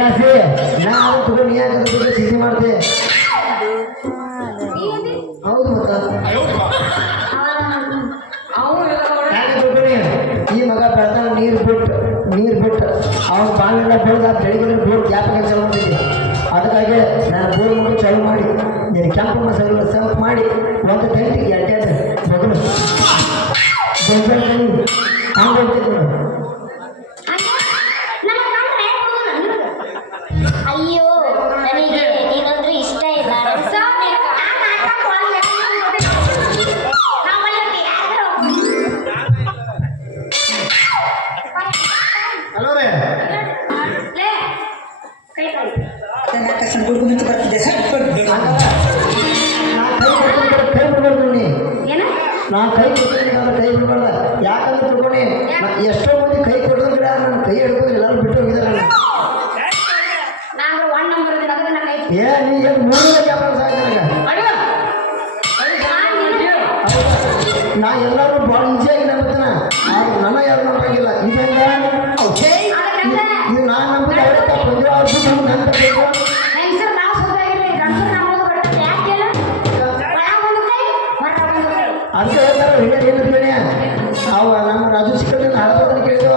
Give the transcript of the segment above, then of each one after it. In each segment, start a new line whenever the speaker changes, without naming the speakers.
ಹೇಳಾಸಿ ನಾ ಅವ್ನು ತಗೊಂಡು ನೀ ಯಾಕೆ ಮಾಡ್ದೆ? ಹೌದು ಮತ್ತ ಈ ಮಗ ಬೆಳ್ತಾನ ನೀರು ಬಿಟ್ಟು ನೀರು ಬಿಟ್ಟು. ಅವ್ನ ಬಾಳೆಲ್ಲ ಬೆಳೆದ ಬೆಳಿಗ್ಗೆ ಬೋರ್ ಯಾಕೆ ಚಾಲು ಮಾಡಿದ್ದೆ ಅದಕ್ಕಾಗಿ ನಾನು ಬೋರ್ ಮಾಡಿ ಚಾಲು ಮಾಡಿ ನೀನು ಕೆಂಪು ಮಸಾಲೆ ಸ್ವಲ್ಪ ಮಾಡಿ. ನೀ ಕೈ ಕೊಡ್ತೀನಿ ನಾನು ಕೈ ಬಿಡಬಾರ್ದ ಯಾಕಂದ್ರೆ ಎಷ್ಟೋ ಮಂದಿ ಕೈ ಕೊಡೋದ್ರ ನನ್ನ ಕೈ ಹಿಡ್ಕೊಂಡು ಎಲ್ಲರೂ ಬಿಟ್ಟು ಹೋಗಿದ್ದಾರೆ.
ನಾನು
ಏ ನೀ ಏನು ಮೂರನೇ ಕ್ಯಾಮ್ರಾ ಸಾಕು ನಾ ಎಲ್ಲರೂ ಭಾಳ ಈಸಿಯಾಗಿ ನಂಬುತ್ತೇನೆ ಆದ್ರೆ ನನ್ನ ಯಾರು ನಂಬಂಗಿಲ್ಲ. ಇದಂಗ ಇದು ನಾನು ನಂಬಿದ ಅವರೇ ತಪ್ಪು ನನ್ನ ತಪ್ಪು ಅಂತ ಹೇಳ್ತಾರೆ ಅವ ನಮ್ಮ ರಾಜು ಸಿಕ್ಕಲ್ಲಿ ಹಾಡೋದನ್ನ ಕೇಳಿದವ.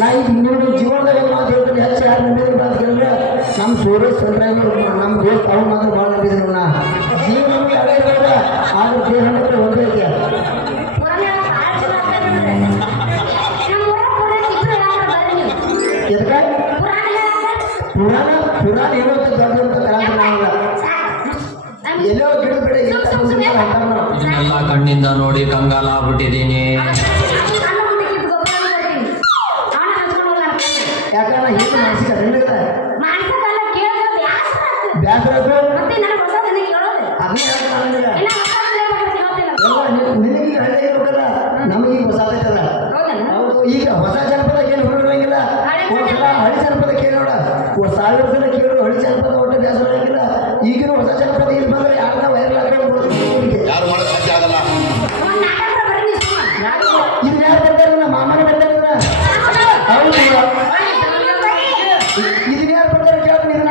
ನಾ ಈಗ ನೀವು ಜೀವನದಾಗ ನಮ್ಮ ಸೂರ್ಯ ನಮ್ಮ ದೋಸ್ತ ಭಾಳ ನಂಬಿದ್ರು ಆದ್ರೆ ದೇಹ ಮಾತ್ರ ಒಂದೇ
ಪುರಾಣ ಪುರಾಣ
ಎಲ್ಲೋ ಗಿಡ ಬಿಡ ಎಲ್ಲ ಕಣ್ಣಿಂದ ನೋಡಿ ಕಂಗಾಲ ಬಿಟ್ಟಿದ್ದೀನಿ ಇಲ್ಲಿ ಬಂದ್ರೆ ಯಾರನ್ನ ವೈರಲ್
ಯಾರು
ಯಾರು? ಬರ್ತಾರೆ ನಮ್ಮ ಮಾಮನ ಬರ್ತಾರೆ ಹೌದು. ಇದನ್ನ ಯಾರು ಬರ್ತಾರೆ ಕೇಳ್ತೀನಿ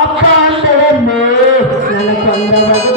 ಅಪ್ಪ ಅಂತ ನನ್ನ ಕೊಂದವಾಗ